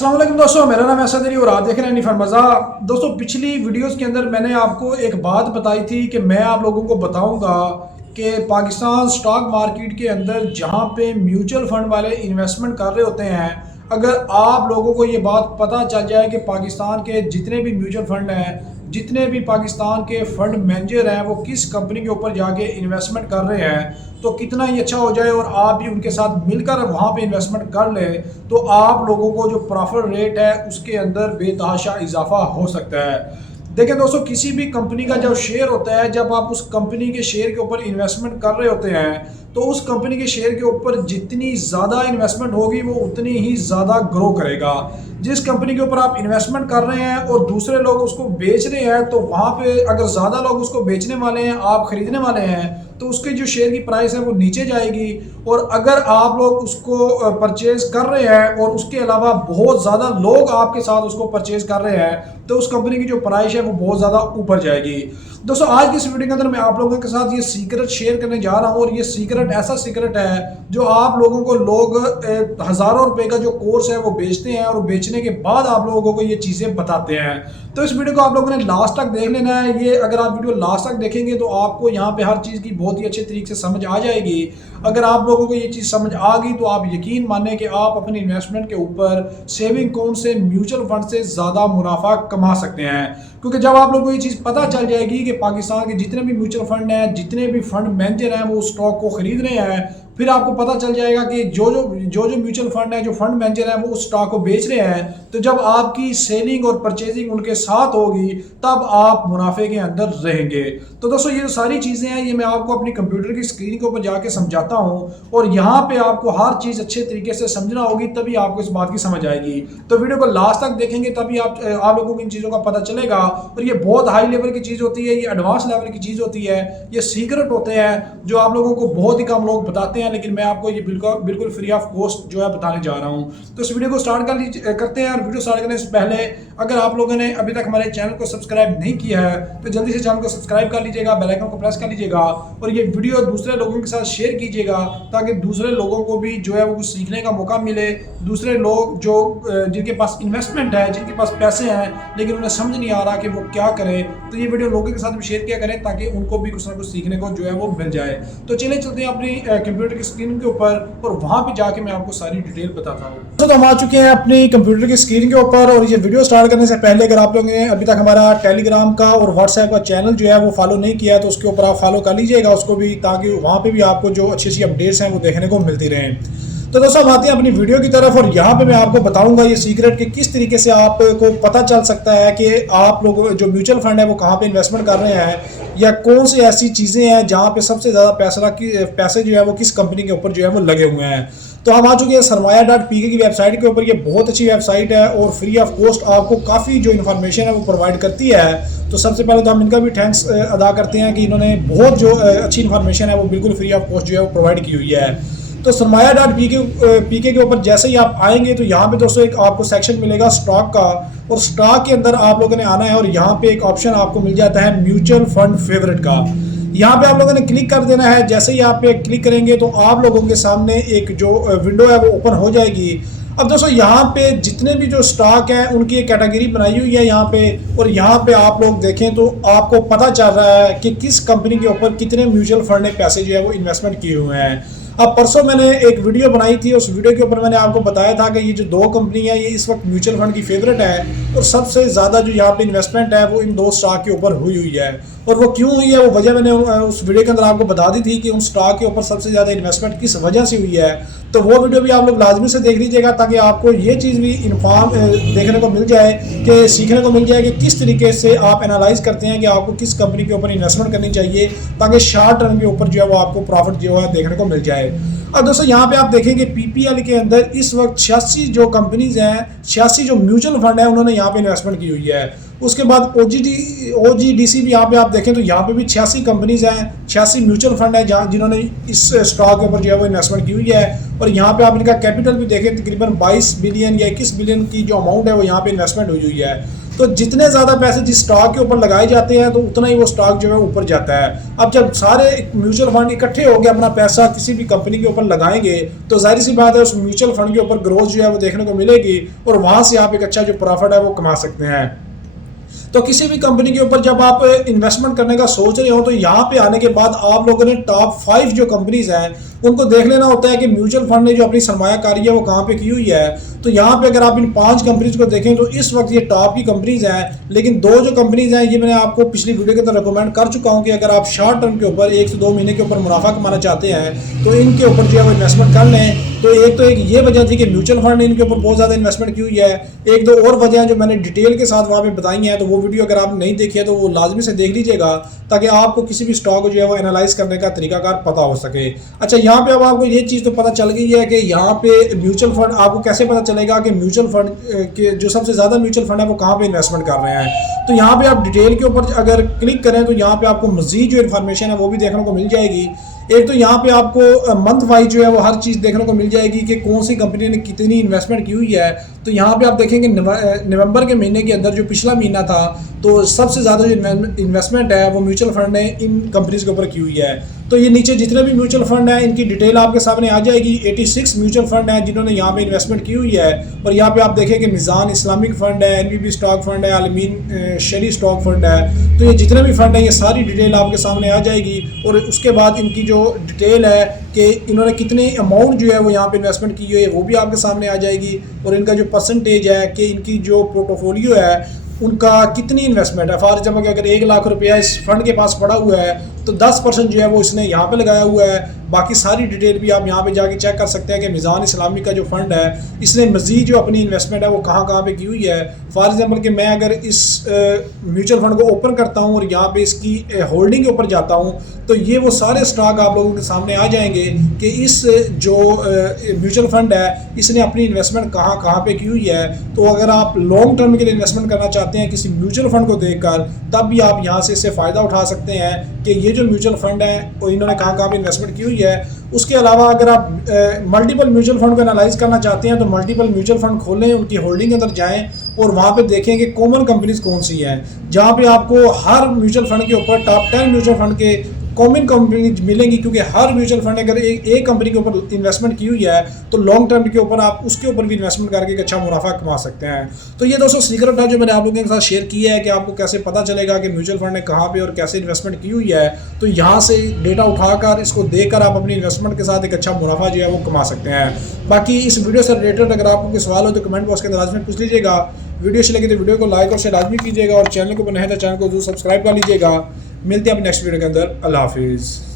अस्सलाम वालेकुम दोस्तों, मेरा नाम है असद अली और आप देख रहे हैं निफर मज़ा। दोस्तों, पिछली वीडियोस के अंदर मैंने आपको एक बात बताई थी कि मैं आप लोगों को बताऊंगा कि पाकिस्तान स्टॉक मार्केट के अंदर जहां पे म्यूचुअल फंड वाले इन्वेस्टमेंट कर रहे होते हैं, अगर आप लोगों को ये बात पता चल जाए कि पाकिस्तान के जितने भी म्यूचुअल फंड हैं, जितने भी पाकिस्तान के फंड मैनेजर हैं, वो किस कंपनी के ऊपर जाके इन्वेस्टमेंट कर रहे हैं, तो कितना ही अच्छा हो जाए और आप भी उनके साथ मिलकर वहाँ पे इन्वेस्टमेंट कर ले तो आप लोगों को जो प्रॉफिट रेट है उसके अंदर बेतहाशा इजाफा हो सकता है। देखिए दोस्तों, किसी भी कंपनी का जब शेयर होता है, जब आप उस कंपनी के शेयर के ऊपर इन्वेस्टमेंट कर रहे होते हैं तो उस कंपनी के शेयर के ऊपर जितनी ज़्यादा इन्वेस्टमेंट होगी वो उतनी ही ज़्यादा ग्रो करेगा। जिस कंपनी के ऊपर आप इन्वेस्टमेंट कर रहे हैं और दूसरे लोग उसको बेच रहे हैं, तो वहाँ पे अगर ज़्यादा लोग उसको बेचने वाले हैं, आप ख़रीदने वाले हैं, तो उसके जो शेयर की प्राइस है वो नीचे जाएगी। और अगर आप लोग उसको परचेज कर रहे हैं और उसके अलावा बहुत ज़्यादा लोग आपके साथ उसको परचेज कर रहे हैं, तो उस कंपनी की जो प्राइस है वो बहुत ज़्यादा ऊपर जाएगी। दोस्तों, आज की इस वीडियो के अंदर मैं आप लोगों के साथ ये सीक्रेट शेयर करने जा रहा हूँ और ये सीक्रेट ऐसा सीक्रेट है जो आप लोगों को लोग हज़ारों रुपए का जो कोर्स है वो बेचते हैं और बेचने के बाद आप लोगों को ये चीज़ें बताते हैं। तो इस वीडियो को आप लोगों ने लास्ट तक देख लेना है। ये अगर आप वीडियो लास्ट तक देखेंगे तो आपको यहाँ पे हर चीज़ की बहुत ही अच्छे तरीके से समझ आ जाएगी। अगर आप लोगों को ये चीज़ समझ आ गई तो आप यकीन माने कि आप अपने इन्वेस्टमेंट के ऊपर सेविंग अकाउंट से म्यूचुअल फंड से ज़्यादा मुनाफा कमा सकते हैं। क्योंकि जब आप लोगों को ये चीज़ पता चल जाएगी कि पाकिस्तान के जितने भी म्यूचुअल फंड हैं, जितने भी फंड मैनेजर हैं, वो स्टॉक को खरीद रहे हैं, फिर आपको पता चल जाएगा कि जो म्यूचुअल फंड है, जो फंड मैनेजर है, वो उस स्टॉक को बेच रहे हैं। तो जब आपकी सेलिंग और परचेजिंग उनके साथ होगी तब आप मुनाफे के अंदर रहेंगे। तो दोस्तों, ये जो सारी चीज़ें हैं ये मैं आपको अपनी कंप्यूटर की स्क्रीन के ऊपर जाके समझाता हूँ और यहाँ पे आपको हर चीज़ अच्छे तरीके से समझना होगी, तभी आपको इस बात की समझ आएगी। तो वीडियो को लास्ट तक देखेंगे तभी आप लोगों को इन चीज़ों का पता चलेगा। और ये बहुत हाई लेवल की चीज़ होती है, ये एडवांस लेवल की चीज़ होती है, ये सीक्रेट होते हैं जो आप लोगों को बहुत ही कम लोग बताते हैं, लेकिन मैं आपको ये बिल्कुल फ्री ऑफ कॉस्ट जो है बताने जा रहा हूँ। तो इस वीडियो को स्टार्ट करते हैं। और वीडियो स्टार्ट करने से पहले अगर आप लोगों ने अभी तक हमारे चैनल को सब्सक्राइब नहीं किया है तो जल्दी से चैनल को सब्सक्राइब कर लीजिएगा, बेल आइकन को प्रेस कर लीजिएगा और ये वीडियो दूसरे लोगों के साथ शेयर कीजिएगा ताकि दूसरे लोगों को भी जो है वो कुछ सीखने का मौका मिले। दूसरे लोग जो जिनके पास इन्वेस्टमेंट है, जिनके पास पैसे हैं लेकिन उन्हें समझ नहीं आ रहा कि वो क्या करें, तो ये वीडियो लोगों के साथ भी शेयर किया करें ताकि उनको भी कुछ ना कुछ सीखने को जो है वो मिल जाए। तो चलिए चलते हैं अपनी कंप्यूटर की स्क्रीन के ऊपर और वहां पे जाके मैं आपको सारी डिटेल बताता हूँ। तो हम आ चुके हैं अपनी कंप्यूटर की स्क्रीन के ऊपर और ये वीडियो स्टार्ट करने से पहले अगर आप लोगों ने अभी तक हमारा टेलीग्राम का और व्हाट्सएप का चैनल जो है वो फॉलो नहीं किया है तो उसके ऊपर आप फॉलो कर लीजिएगा उसको भी, ताकि वहाँ पे भी आपको जो अच्छी अच्छी अपडेट्स हैं वो देखने को मिलती रहें। तो दोस्तों, हम आते हैं अपनी वीडियो की तरफ और यहाँ पे मैं आपको बताऊंगा ये सीक्रेट कि किस तरीके से आपको पता चल सकता है कि आप लोग जो म्यूचुअल फंड है वो कहाँ पे इन्वेस्टमेंट कर रहे हैं या कौन सी ऐसी चीज़ें हैं जहाँ पे सबसे ज़्यादा पैसे जो है वो किस कंपनी के ऊपर जो है वो लगे हुए हैं। तो हम आ चुके हैं सरमाया.pk की वेबसाइट के ऊपर। ये बहुत अच्छी वेबसाइट है और फ्री ऑफ कॉस्ट आपको काफ़ी जो इन्फॉर्मेशन है वो प्रोवाइड करती है। तो सबसे पहले तो हम इनका भी थैंक्स अदा करते हैं कि इन्होंने बहुत जो अच्छी इन्फॉर्मेशन है वो बिल्कुल फ्री ऑफ कॉस्ट जो है वो प्रोवाइड की हुई है। तो सरमाया.pk के ऊपर जैसे ही आप आएंगे तो यहाँ पे दोस्तों एक आपको सेक्शन मिलेगा स्टॉक का, और स्टॉक के अंदर आप लोगों ने आना है और यहाँ पे एक ऑप्शन आपको मिल जाता है म्यूचुअल फंड फेवरेट का। यहाँ पे आप लोगों ने क्लिक कर देना है। जैसे ही आप पे क्लिक करेंगे तो आप लोगों के सामने एक जो विंडो है वो ओपन हो जाएगी। अब दोस्तों, यहाँ पे जितने भी जो स्टॉक है उनकी एक कैटेगरी बनाई हुई है यहाँ पे, और यहाँ पे आप लोग देखें तो आपको पता चल रहा है कि किस कंपनी के ऊपर कितने म्यूचुअल फंड ने पैसे जो है वो इन्वेस्टमेंट किए हुए हैं। अब परसों मैंने एक वीडियो बनाई थी, उस वीडियो के ऊपर मैंने आपको बताया था कि ये जो दो कंपनी है ये इस वक्त म्यूचुअल फंड की फेवरेट है और सबसे ज़्यादा जो यहाँ पे इन्वेस्टमेंट है वो इन दो स्टॉक के ऊपर हुई है। और वो क्यों हुई है वो वजह मैंने उस वीडियो के अंदर आपको बता दी थी कि उन स्टॉक के ऊपर सबसे ज़्यादा इन्वेस्टमेंट किस वजह से हुई है। तो वो वीडियो भी आप लोग लाजमी से देख लीजिएगा ताकि आपको ये चीज़ भी इन्फॉर्म देखने को मिल जाए, कि सीखने को मिल जाए कि किस तरीके से आप एनालाइज करते हैं कि आपको किस कंपनी के ऊपर इन्वेस्टमेंट करनी चाहिए ताकि शॉर्ट टर्म के ऊपर जो है वो आपको प्रॉफिट जो है देखने को मिल जाए। अब दोस्तों, यहाँ पे आप देखेंगे PPL के अंदर इस वक्त 86 जो कंपनीज हैं, 86 जो म्यूचुअल फंड है उन्होंने यहाँ पे इन्वेस्टमेंट की हुई है। उसके बाद OGDC भी यहाँ पे आप देखें तो यहाँ पे भी 86 कंपनीज हैं, 86 म्यूचुअल फंड है जिन्होंने इस स्टॉक के ऊपर जो है वो इन्वेस्टमेंट की हुई है। और यहाँ पे आप इनका कैपिटल भी देखें, तकरीबन 22 बिलियन या 21 बिलियन की जो अमाउंट है वो यहाँ पे इन्वेस्टमेंट हुई है। तो जितने ज़्यादा पैसे जिस स्टॉक के ऊपर लगाए जाते हैं तो उतना ही वो स्टॉक जो है ऊपर जाता है। अब जब सारे म्यूचुअल फंड इकट्ठे होकर अपना पैसा किसी भी कंपनी के ऊपर लगाएंगे तो जाहिर सी बात है उस म्यूचुअल फंड के ऊपर ग्रोथ जो है वो देखने को मिलेगी और वहाँ से आप एक अच्छा जो प्रॉफिट है वो कमा सकते हैं। तो किसी भी कंपनी के ऊपर जब आप इन्वेस्टमेंट करने का सोच रहे हो तो यहाँ पे आने के बाद आप लोगों ने टॉप 5 जो कंपनीज हैं उनको देख लेना होता है कि म्यूचुअल फंड ने जो अपनी सरमायाकारी है वो कहाँ पे की हुई है। तो यहाँ पे अगर आप इन 5 कंपनीज को देखें तो इस वक्त ये टॉप की कंपनीज हैं, लेकिन 2 जो कंपनीज हैं ये मैंने आपको पिछली वीडियो के अंदर रिकमेंड कर चुका हूँ कि अगर आप शॉर्ट टर्म के ऊपर 1 से 2 महीने के ऊपर मुनाफा कमाना चाहते हैं तो इनके ऊपर जो है वो इन्वेस्टमेंट कर लें। तो एक ये वजह थी कि म्यूचुअल फंड ने इनके ऊपर बहुत ज़्यादा इन्वेस्टमेंट की हुई है। एक दो और वजह जो मैंने डिटेल के साथ वहाँ पे बताई हैं, तो वो वीडियो अगर आप नहीं देखी है तो वो लाजमी से देख लीजिएगा ताकि आपको किसी भी स्टॉक को जो है वो एनालाइज करने का तरीकाकार पता हो सके। अच्छा, यहाँ पे अब आपको ये चीज़ तो पता चल गई है कि यहाँ पे म्यूचुअल फंड आपको कैसे पता चलेगा कि म्यूचुअल फंड के जो सबसे ज़्यादा म्यूचुअल फंड है वो कहाँ पे इन्वेस्टमेंट कर रहे हैं। तो यहाँ पे आप डिटेल के ऊपर अगर क्लिक करें तो यहाँ पे आपको मजीद जो इन्फॉर्मेशन है वो भी देखने को मिल जाएगी। एक तो यहाँ पे आपको मंथ वाइज जो है वो हर चीज़ देखने को मिल जाएगी कि कौन सी कंपनी ने कितनी इन्वेस्टमेंट की हुई है। तो यहाँ पे आप देखेंगे नवंबर के महीने के अंदर जो पिछला महीना था तो सबसे ज़्यादा जो इन्वेस्टमेंट है वो म्यूचुअल फंड ने इन कंपनीज के ऊपर की हुई है। तो ये नीचे जितने भी म्यूचुअल फंड हैं इनकी डिटेल आपके सामने आ जाएगी। 86 म्यूचुअल फंड हैं जिन्होंने यहाँ पे इन्वेस्टमेंट की हुई है। और यहाँ पे आप देखें कि मिज़ान इस्लामिक फ़ंड है, NVB स्टॉक फंड है, आलमीन शरी स्टॉक फंड है। तो ये जितने भी फंड हैं ये सारी डिटेल आपके सामने आ जाएगी। और उसके बाद इनकी जो डिटेल है कि इन्होंने कितने अमाउंट जो है वो यहाँ पे इन्वेस्टमेंट की हुई है वो भी आपके सामने आ जाएगी। और इनका जो परसेंटेज है कि इनकी जो पोर्टफोलियो है उनका कितनी इन्वेस्टमेंट है। फॉर एग्जाम्पल अगर 1 लाख रुपया इस फंड के पास पड़ा हुआ है तो 10% जो है वो इसने यहाँ पे लगाया हुआ है। बाकी सारी डिटेल भी आप यहाँ पे जाके चेक कर सकते हैं कि मिज़ान इस्लामी का जो फंड है इसने मज़ीद जो अपनी इन्वेस्टमेंट है वो कहाँ कहाँ पे की हुई है। फॉर एग्जाम्पल कि मैं अगर इस म्यूचुअल फंड को ओपन करता हूँ और यहाँ पे इसकी होल्डिंग के ऊपर जाता हूँ तो ये वो सारे स्टॉक आप लोगों के सामने आ जाएंगे कि इस जो म्यूचुअल फंड है इसने अपनी इन्वेस्टमेंट कहाँ कहाँ पे की हुई है। तो अगर आप लॉन्ग टर्म के लिए इन्वेस्टमेंट करना चाहते हैं किसी म्यूचुअल फंड को देखकर तब भी आप यहाँ से इससे फ़ायदा उठा सकते हैं कि ये जो म्यूचुअल फंड है वो इन्होंने कहाँ कहाँ पे इन्वेस्टमेंट की हुई है। उसके अलावा अगर आप मल्टीपल म्यूचुअल फंड को एनालाइज करना चाहते हैं तो मल्टीपल म्यूचुअल फंड खोलें, उनकी होल्डिंग के अंदर जाएं और वहाँ पे देखें कि कॉमन कंपनीज कौन सी हैं, जहाँ पे आपको हर म्यूचुअल फंड के ऊपर टॉप 10 म्यूचुअल फंड के कॉमन कंपनीज मिलेंगी। क्योंकि हर म्यूचुअल फंड अगर एक कंपनी के ऊपर इन्वेस्टमेंट की हुई है तो लॉन्ग टर्म के ऊपर आप उसके ऊपर भी इन्वेस्टमेंट करके एक अच्छा मुनाफा कमा सकते हैं। तो ये दोस्तों सीक्रेट था जो मैंने आप लोगों के साथ शेयर किया है कि आपको कैसे पता चलेगा कि म्यूचुअल फंड ने कहाँ पे और कैसे इन्वेस्टमेंट की हुई है। तो यहाँ से डेटा उठाकर इसको देखकर आप अपनी इन्वेस्टमेंट के साथ एक अच्छा मुनाफा जो है वो कमा सकते हैं। बाकी इस वीडियो से रिलेटेड अगर आपको कोई सवाल हो तो कमेंट बॉक्स के अंदर लाजमी पूछ लीजिएगा। वीडियो अच्छी लगी तो वीडियो को लाइक और शेयर लाजमी कीजिएगा और चैनल को बनाए तो चैनल को जरूर सब्सक्राइब कर लीजिएगा। मिलते हैं अपने नेक्स्ट वीडियो के अंदर। अल्लाह हाफिज़।